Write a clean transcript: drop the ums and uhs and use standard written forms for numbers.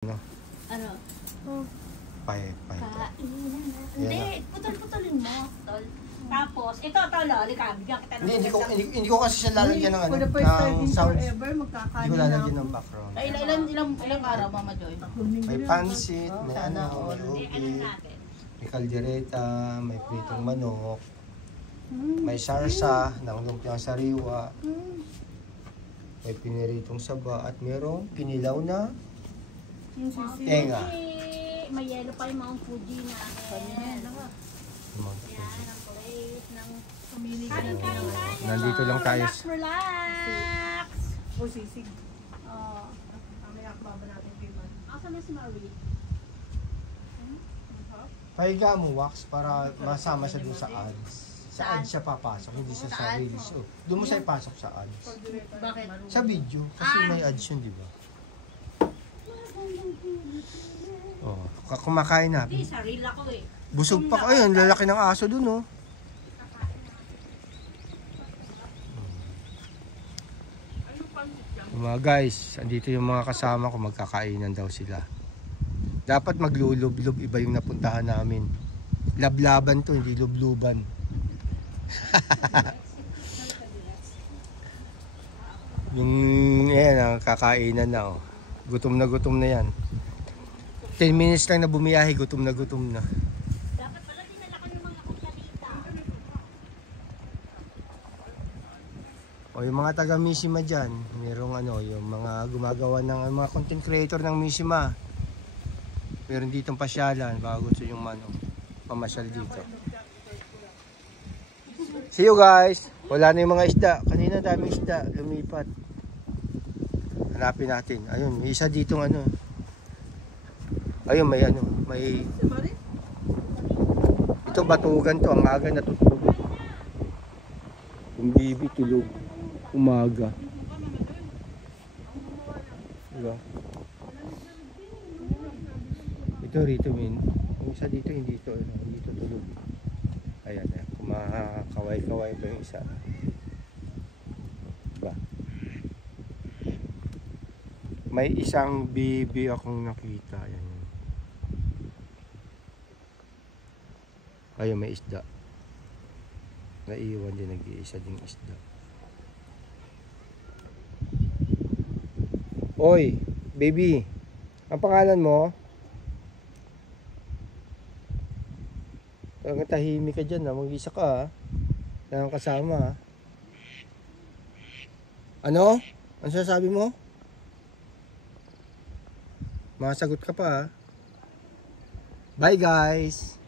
No? Ano? Kainan na. Hindi, putol-putulin mo, tol. Tapos, ito, tol, halika, bigyan kita ng Hindi ko kasi siya lalagyan ng ano, For the first time in sounds. forever, Hindi magkakanin ko na lalagyan ako. ng background. Ay, ilang araw, Mama Joy? May pansit, may Sana ano, all. may Ano ubi, natin? may kaldereta, may pritong manok, may sarsa ng lumpiang sariwa, may piniritong saba, at mayroong kinilaw na Yung sisi. tenga. May yellow pa yung mga Fuji natin. Yan, ang plate ng community. Kain tayo. Nandito lang tayo. Relax. O sisig. Oh. Mamaya baba natin kay Man. Asan na si Marie? Pahiga mo wax para masama siya dun sa ads. Sa ads siya papasok, hindi siya sa reels. Oh, doon mo siya ipasok sa ads. Bakit? Sa video, kasi may ads yun, di ba? Oh, kumakain na. Hindi, sa reel ako eh. Busog pa. Ayun, lalaki ng aso dun, oh. Mga guys, andito yung mga kasama ko, magkakainan daw sila. Dapat maglulub-lub, iba yung napuntahan namin. Lablaban to, hindi lubluban. Yung, yan, ang kakainan na, oh. Gutom na yan. 10 minutes lang na bumiyahe, gutom na. Dapat pala dinala ko yung mga kutalita. O yung mga taga Mishima dyan, merong ano, yung mga gumagawa ng mga content creator ng Mishima. Meron ditong pasyalan, baka gusto yung pamasyal dito. See you guys! Wala na yung mga isda. Kanina dami isda, lumipat. Hanapin natin. Ayun, may isa ditong ano. Ayun, may ito batugan to, ang aga natutulog. Yung bibi tulog umaga. Diba? Ito rito yung isa dito hindi to tulog. Ayan, kumakaway-kaway pa yung isa. Diba? May isang bibi akong nakita. Ayan. Ayun, may isda. Naiwan din, nag-iisa ding isda. Oy, baby. Ang pangalan mo? Parang tahimik ka dyan, ha? Mag-isa ka, ha? Kaya kasama, ha? Ano? Ano sasabi mo? Masagot ka pa, ha? Bye, guys!